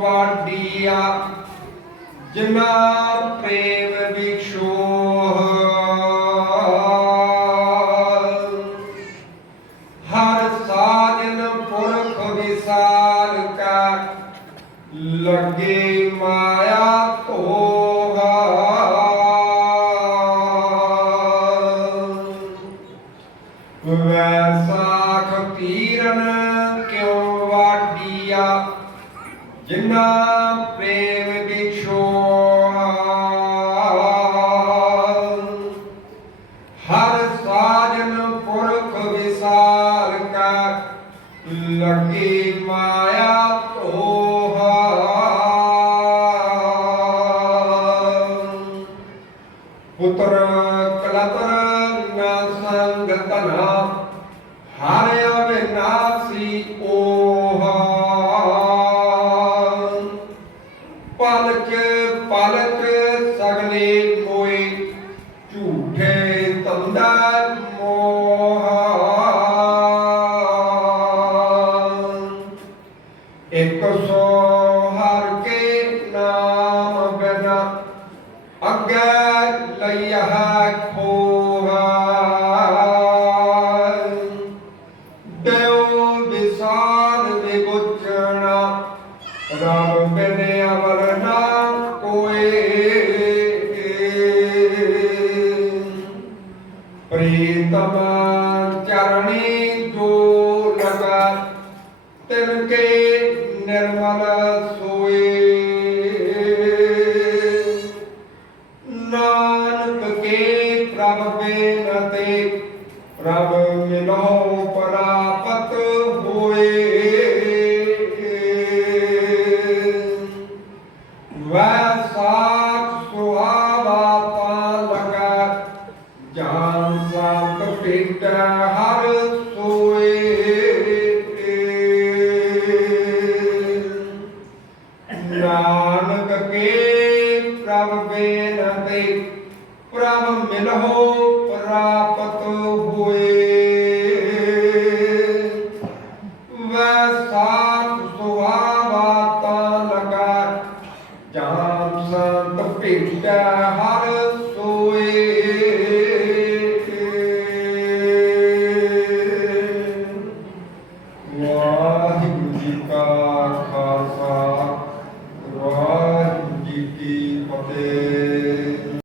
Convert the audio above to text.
वाडिया जना प्रेम भिक्षो। हर साजन पुरख विशाल का लगे माया तो वैसाख पीरन जिन्ना प्रेम भिक्षो हर साजन पुरख विशाल का लगी माया तो पुत्र कलतर न संगतना, हर अविनाश ਤਿਨ ਕੇ ਨਿਰਮਲ ਸੋਏ। ਨਾਨਕ ਕੇ ਪ੍ਰਭ ਬੇਨਤੇ ਪ੍ਰਭ ਮਿਲੋ ਪ੍ਰਾਪਤ ਹੋਏ। ਵੈਸਾਖ ਸੁਹਾਵਾ ਪਾ ਲਗਾ ਜਾਨ ਸੰਤ ਪਿੰਡ ਹਰ ਨਾਨਕ ਕੇ ਪ੍ਰਭ ਬੇਨ ਤੇ ਪ੍ਰਭ ਮਿਲਹੁ ਪ੍ਰਾਪਤ ਹੋਏ। ਜਹਾਂ ਸੰਤ ਭੇਟਿਆ ਹਰ ਸੋਏ।